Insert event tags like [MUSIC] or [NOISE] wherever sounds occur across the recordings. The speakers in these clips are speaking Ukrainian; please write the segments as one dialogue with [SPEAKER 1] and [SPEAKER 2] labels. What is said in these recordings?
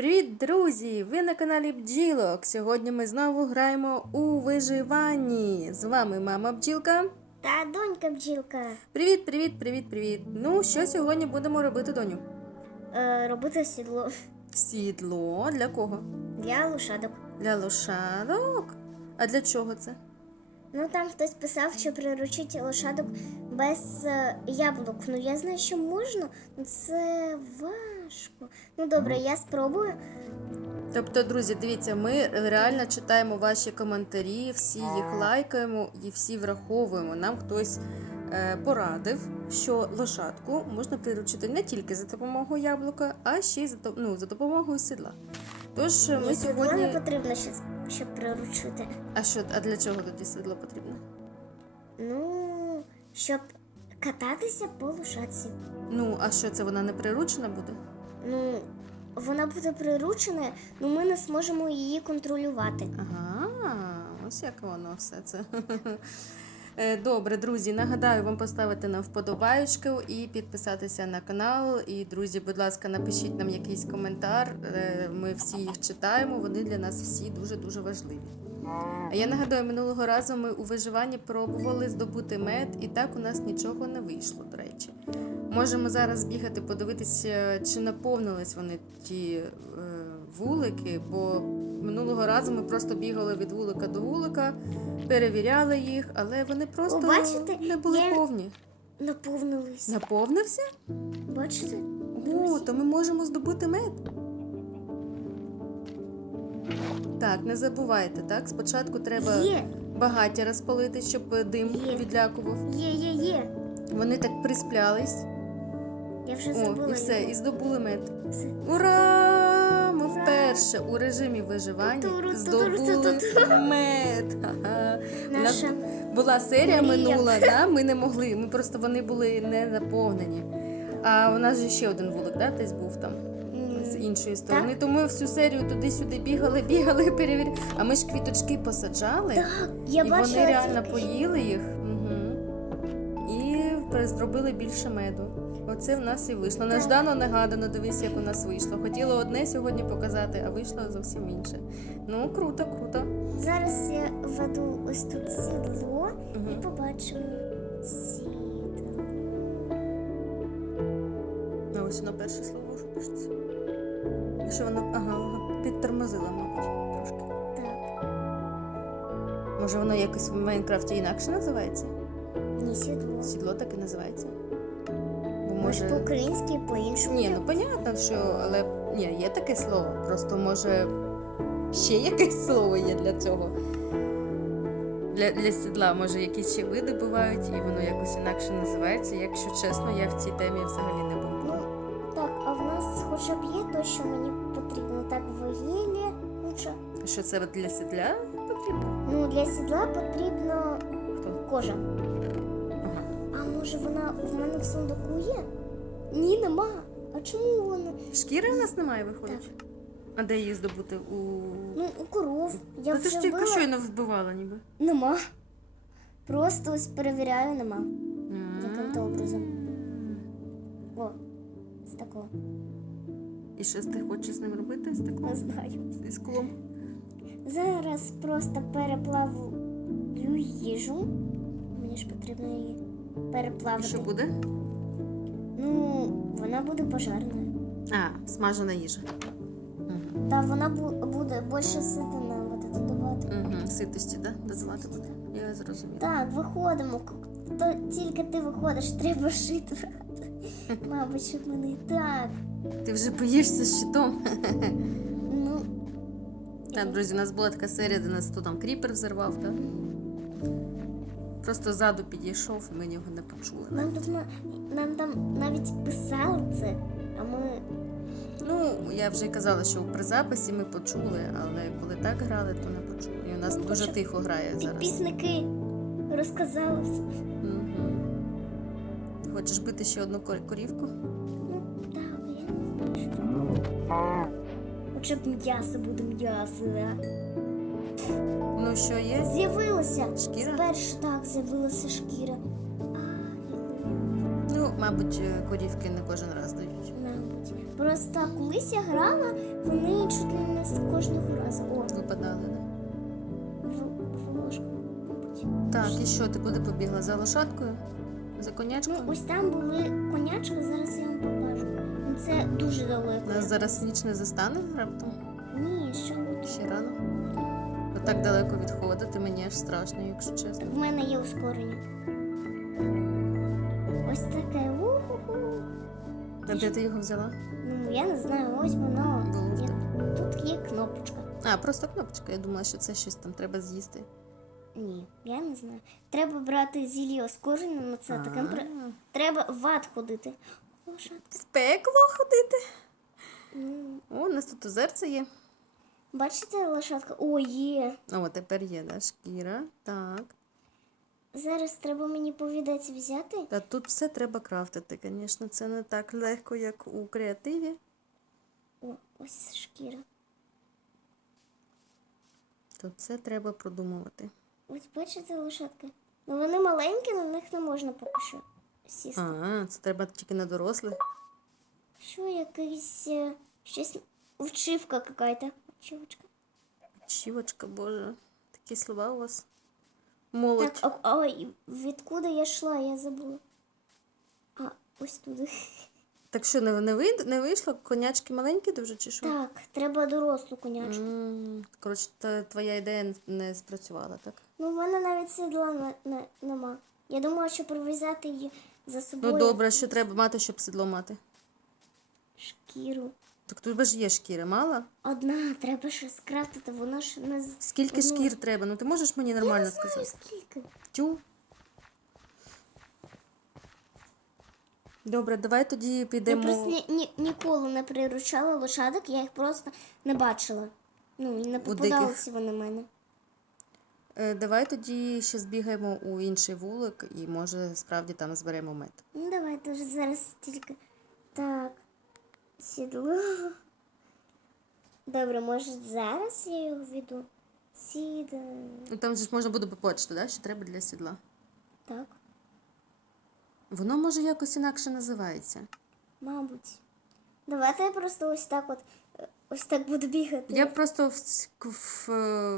[SPEAKER 1] Привіт, друзі! Ви на каналі Бджілок. Сьогодні ми знову граємо у виживанні. З вами мама бджілка.
[SPEAKER 2] Та донька бджілка.
[SPEAKER 1] Привіт, привіт, привіт, привіт. Ну, що сьогодні будемо робити, доню?
[SPEAKER 2] Е, робити сідло
[SPEAKER 1] Сідло для кого?
[SPEAKER 2] для лошадок.
[SPEAKER 1] Для лошадок. А для чого це?
[SPEAKER 2] Ну там хтось писав, що приручити лошадок без е, яблук. Ну я знаю, що можна, але це важко. Ну добре, я спробую.
[SPEAKER 1] Тобто, друзі, дивіться, ми реально читаємо ваші коментарі, всі їх лайкаємо і всі враховуємо. Нам хтось е, порадив, що лошадку можна приручити не тільки за допомогою яблука, а ще й за, ну, за допомогою сідла. Тож е, ми
[SPEAKER 2] сідло
[SPEAKER 1] сьогодні.
[SPEAKER 2] не потрібно, щоб, щоб приручити.
[SPEAKER 1] А що, а для чого тоді сідло потрібно?
[SPEAKER 2] Ну, щоб кататися по лошадці.
[SPEAKER 1] Ну, а що це вона не приручена буде?
[SPEAKER 2] Ну, вона буде приручена, але ми не зможемо її контролювати.
[SPEAKER 1] Ага, ось як воно все це. Е, Добре, друзі, нагадаю вам поставити нам вподобаєчку і підписатися на канал. І, друзі, будь ласка, напишіть нам якийсь коментар. Е, Ми всі їх читаємо, вони для нас всі дуже-дуже важливі. А я нагадаю, минулого разу ми у виживанні пробували здобути мед, і так у нас нічого не вийшло, до речі. Можемо зараз бігати, подивитися, чи наповнились вони ті е, вулики, бо минулого разу ми просто бігали від вулика до вулика, перевіряли їх, але вони просто
[SPEAKER 2] О, бачите,
[SPEAKER 1] не були
[SPEAKER 2] є-
[SPEAKER 1] повні.
[SPEAKER 2] Наповнились.
[SPEAKER 1] Наповнився?
[SPEAKER 2] Бачите?
[SPEAKER 1] О, то ми можемо здобути мед. Так, не забувайте, так? Спочатку треба
[SPEAKER 2] Є,
[SPEAKER 1] багаття розпалити, щоб дим
[SPEAKER 2] Є.
[SPEAKER 1] відлякував.
[SPEAKER 2] є, є, є.
[SPEAKER 1] Вони так присплялись.
[SPEAKER 2] Я вже
[SPEAKER 1] О, і все,
[SPEAKER 2] його.
[SPEAKER 1] і здобули мед.
[SPEAKER 2] Все.
[SPEAKER 1] Ура! Ми вперше у режимі виживання здобули мед. У нас була серія
[SPEAKER 2] мрія.
[SPEAKER 1] минула, [LAUGHS] да? ми не могли. Ми просто вони були не наповнені. А у нас же ще один вулик, да? десь був там. З іншої сторони, то ми всю серію туди-сюди бігали, [LAUGHS] бігали, перевіряли. А ми ж квіточки посаджали,
[SPEAKER 2] я
[SPEAKER 1] і
[SPEAKER 2] бачила
[SPEAKER 1] вони реально поїли їх угу. і зробили більше меду. Оце в нас і вийшло. Неждано негадано, дивись, як у нас вийшло. Хотіла одне сьогодні показати, а вийшло зовсім інше. Ну, круто, круто.
[SPEAKER 2] Зараз я веду ось тут сідло
[SPEAKER 1] Мгм.
[SPEAKER 2] і побачимо сідло.
[SPEAKER 1] А ось воно перше слово що пишеться. Що воно, ага, воно підтормозило, мабуть, трошки.
[SPEAKER 2] Так,
[SPEAKER 1] Може, воно якось в Майнкрафті інакше називається?
[SPEAKER 2] ні сідло.
[SPEAKER 1] Сідло так і називається.
[SPEAKER 2] Може, по-українськи, по-іншому.
[SPEAKER 1] Ні, ну понятно, що але ні, є таке слово. Просто може ще якесь слово є для цього. Для, для сідла, може, якісь ще види бувають, і воно якось інакше називається. Якщо чесно, я в цій темі взагалі не
[SPEAKER 2] Ну, так, а в нас хоча б є то, що мені потрібно. Так, вугілля, лучше.
[SPEAKER 1] Що це для сідля потрібно?
[SPEAKER 2] Ну, для сідла потрібно
[SPEAKER 1] Хто?
[SPEAKER 2] кожа.
[SPEAKER 1] Ага.
[SPEAKER 2] А може вона в мене в сундуку є? Ні, нема. А чому вона?
[SPEAKER 1] Шкіри в нас немає, виходить. А де її здобути? У.
[SPEAKER 2] Ну, у коров. Я
[SPEAKER 1] Та ти
[SPEAKER 2] вже
[SPEAKER 1] ж тільки
[SPEAKER 2] вбила.
[SPEAKER 1] щойно вбивала, ніби.
[SPEAKER 2] Нема. Просто ось перевіряю, нема. Яким-то образом. О, з такого.
[SPEAKER 1] І що ти хочеш з ним робити? З
[SPEAKER 2] Не знаю.
[SPEAKER 1] зі склом?
[SPEAKER 2] Зараз просто переплавлю їжу. Мені ж потрібно її
[SPEAKER 1] І
[SPEAKER 2] переплавити.
[SPEAKER 1] що буде?
[SPEAKER 2] Ну, вона буде пожарною.
[SPEAKER 1] А, смажена їжа. Угу.
[SPEAKER 2] Та вона бу- буде більше ситина вот это давати.
[SPEAKER 1] Угу. Ситості, да? Додавати буде. Я зрозуміла.
[SPEAKER 2] Так, виходимо. К- То тільки ти виходиш, треба шити. [LAUGHS] Мабуть, щоб мене так.
[SPEAKER 1] Ти вже боїшся щитом.
[SPEAKER 2] Ну,
[SPEAKER 1] Так, друзі, у нас була така серія, де нас то там кріпер взорвав, так? Просто ззаду підійшов, і ми його не почули.
[SPEAKER 2] нам, тут нам там навіть писали це, а ми
[SPEAKER 1] Ну, я вже казала, що при записі ми почули, але коли так грали, то не почули. І у нас
[SPEAKER 2] Ну,
[SPEAKER 1] дуже тихо грає зараз.
[SPEAKER 2] підписники розказали все.
[SPEAKER 1] Угу. Хочеш бити ще одну кор- корівку?
[SPEAKER 2] Ну, так, я не знаю, що. Хоча б м'ясо буде м'ясо, да?
[SPEAKER 1] Ну, що є?
[SPEAKER 2] З'явилося.
[SPEAKER 1] Шкіра?
[SPEAKER 2] Спершу так з'явилася шкіра.
[SPEAKER 1] Ну, мабуть, корівки не кожен раз дають.
[SPEAKER 2] мабуть. Просто колись я грала, вони чуть ли не з кожного разу. О,
[SPEAKER 1] Випадали,
[SPEAKER 2] в, мабуть.
[SPEAKER 1] Так, і що, ти куди побігла? За лошадкою? За
[SPEAKER 2] Ну, ось там були конячки, зараз я вам покажу. Ну, Це дуже далеко.
[SPEAKER 1] Нас зараз ніч не застане раптом?
[SPEAKER 2] Ні, що
[SPEAKER 1] Ще рано. Отак далеко відходити, мені аж страшно, якщо чесно.
[SPEAKER 2] В мене є ускорення. Ось таке. Уху-ху.
[SPEAKER 1] А де ти його взяла?
[SPEAKER 2] Ну, я не знаю, ось воно. Я- Тут є кнопочка.
[SPEAKER 1] А, просто кнопочка. Я думала, що це щось там треба з'їсти.
[SPEAKER 2] Ні, я не знаю. Треба брати зілля ускорення, ну це таке. Треба в ад ходити.
[SPEAKER 1] В пекло ходити. О, у нас тут озерце є.
[SPEAKER 2] Бачите, лошадка? О, є.
[SPEAKER 1] О, тепер є, да, шкіра. Так.
[SPEAKER 2] Зараз треба мені повідець взяти.
[SPEAKER 1] Та тут все треба крафтити, звісно. Це не так легко, як у креативі.
[SPEAKER 2] О, ось шкіра.
[SPEAKER 1] Тут все треба продумувати.
[SPEAKER 2] Ось бачите лошадки? Ну вони маленькі, на них не можна поки що сісти.
[SPEAKER 1] А, це треба тільки на дорослих.
[SPEAKER 2] Що якийсь е, щось вчивка какая-то. Вчивочка.
[SPEAKER 1] Чівочка, боже. Такі слова у вас. Молодь.
[SPEAKER 2] Так, а, а відкуди я йшла, я забула. А, ось туди.
[SPEAKER 1] Так що не, не, вийд- не вийшло? Конячки маленькі дуже чи що?
[SPEAKER 2] Так, треба дорослу конячку.
[SPEAKER 1] М, Коротше, твоя ідея не- спрацювала, так?
[SPEAKER 2] Ну, в мене навіть сідла не, не, нема. Я думала, що прив'язати її за собою.
[SPEAKER 1] Ну добре, що треба мати, щоб сідло мати?
[SPEAKER 2] Шкіру.
[SPEAKER 1] Так тут ж є шкіра, мало?
[SPEAKER 2] Одна, треба ще скрафтити, воно ж не з.
[SPEAKER 1] Скільки шкір треба? Ну ти можеш мені нормально
[SPEAKER 2] Я не знаю,
[SPEAKER 1] сказати?
[SPEAKER 2] скільки.
[SPEAKER 1] Тю. Добре, давай тоді
[SPEAKER 2] Я
[SPEAKER 1] підемо.
[SPEAKER 2] просто ні, ні, ніколи не приручала лошадок, я їх просто не бачила. Ну, і не попадалися вони мене.
[SPEAKER 1] Е, Давай тоді ще збігаємо у інший вулик і може справді там зберемо мед.
[SPEAKER 2] Ну, давайте вже зараз тільки. Так. Сідло. Добре, може зараз я його веду. Сіда.
[SPEAKER 1] Ну там же ж можна буде побачити, да? що треба для сідла.
[SPEAKER 2] Так,
[SPEAKER 1] Воно може якось інакше називається.
[SPEAKER 2] мабуть. Давайте я просто ось так от. е, Ось так буду бігати.
[SPEAKER 1] Я просто в, в,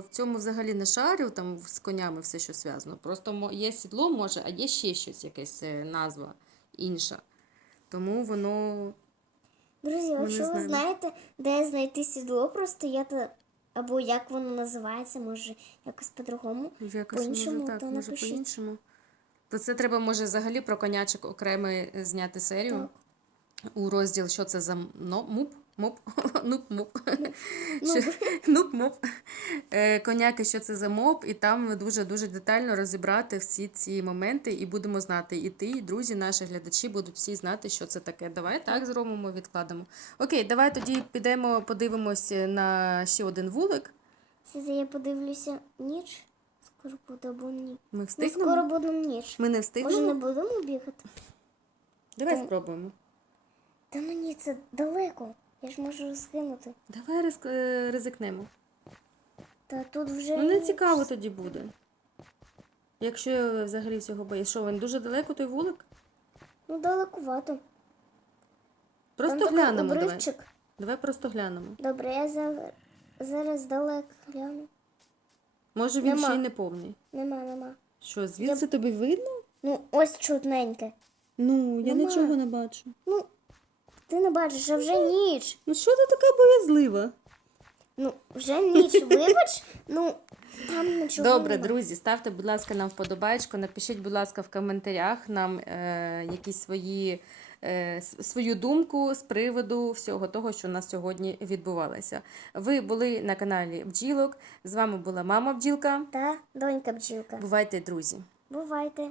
[SPEAKER 1] в цьому взагалі не шарю, там з конями все, що зв'язано. Просто є сідло, може, а є ще щось, якась е, назва інша. Тому воно.
[SPEAKER 2] Друзі, якщо ви знаєте, де знайти сідло, просто я то. Або як воно називається, може якось по-другому.
[SPEAKER 1] Якось
[SPEAKER 2] По-іншому,
[SPEAKER 1] може так,
[SPEAKER 2] то
[SPEAKER 1] може по-іншому. То це треба, може, взагалі про конячок окремо е, зняти серію у розділ, що це за ну, муп? Муп? [LAUGHS] Нуп муп. [LAUGHS] Нуп муп. Е, Коняки, що це за моп, і там дуже-дуже детально розібрати всі ці моменти, і будемо знати. І ти, і друзі, наші глядачі будуть всі знати, що це таке. Давай так зробимо, відкладемо. Окей, давай тоді підемо, подивимося на ще один вулик.
[SPEAKER 2] Це я подивлюся ніч. Скоро буде або ні.
[SPEAKER 1] Ми
[SPEAKER 2] Ну,
[SPEAKER 1] встигнемо?
[SPEAKER 2] скоро буде ніч.
[SPEAKER 1] Ми не
[SPEAKER 2] Може, не будемо бігати?
[SPEAKER 1] Давай спробуємо.
[SPEAKER 2] Та мені це далеко. Я ж можу скинути.
[SPEAKER 1] Давай риск- е, ризикнемо.
[SPEAKER 2] Та тут вже.
[SPEAKER 1] Ну, не цікаво тоді буде. Якщо взагалі цього боїш. Що, він дуже далеко той вулик?
[SPEAKER 2] Ну, далекувато.
[SPEAKER 1] Просто
[SPEAKER 2] Там такий
[SPEAKER 1] глянемо. Давай. давай просто глянемо.
[SPEAKER 2] Добре, я за... зараз далеко гляну.
[SPEAKER 1] Може він
[SPEAKER 2] Нема.
[SPEAKER 1] ще й не повний.
[SPEAKER 2] Нема, нема.
[SPEAKER 1] Що, звідси тобі видно?
[SPEAKER 2] Ну, ось чутненьке.
[SPEAKER 1] Ну, я
[SPEAKER 2] Нема.
[SPEAKER 1] нічого не бачу.
[SPEAKER 2] Ну, ти не бачиш, а вже ніч.
[SPEAKER 1] Ну що ти така боязлива?
[SPEAKER 2] Ну, вже ніч, [LAUGHS] вибач. Ну, там нічого
[SPEAKER 1] Добре,
[SPEAKER 2] нема.
[SPEAKER 1] друзі, ставте, будь ласка, нам вподобайку. Напишіть, будь ласка, в коментарях нам е, якісь свої, е, свою думку з приводу всього того, що у нас сьогодні відбувалося. Ви були на каналі Бджілок. З вами була мама Бджілка.
[SPEAKER 2] Та донька бджілка.
[SPEAKER 1] Бувайте, друзі!
[SPEAKER 2] Бувайте.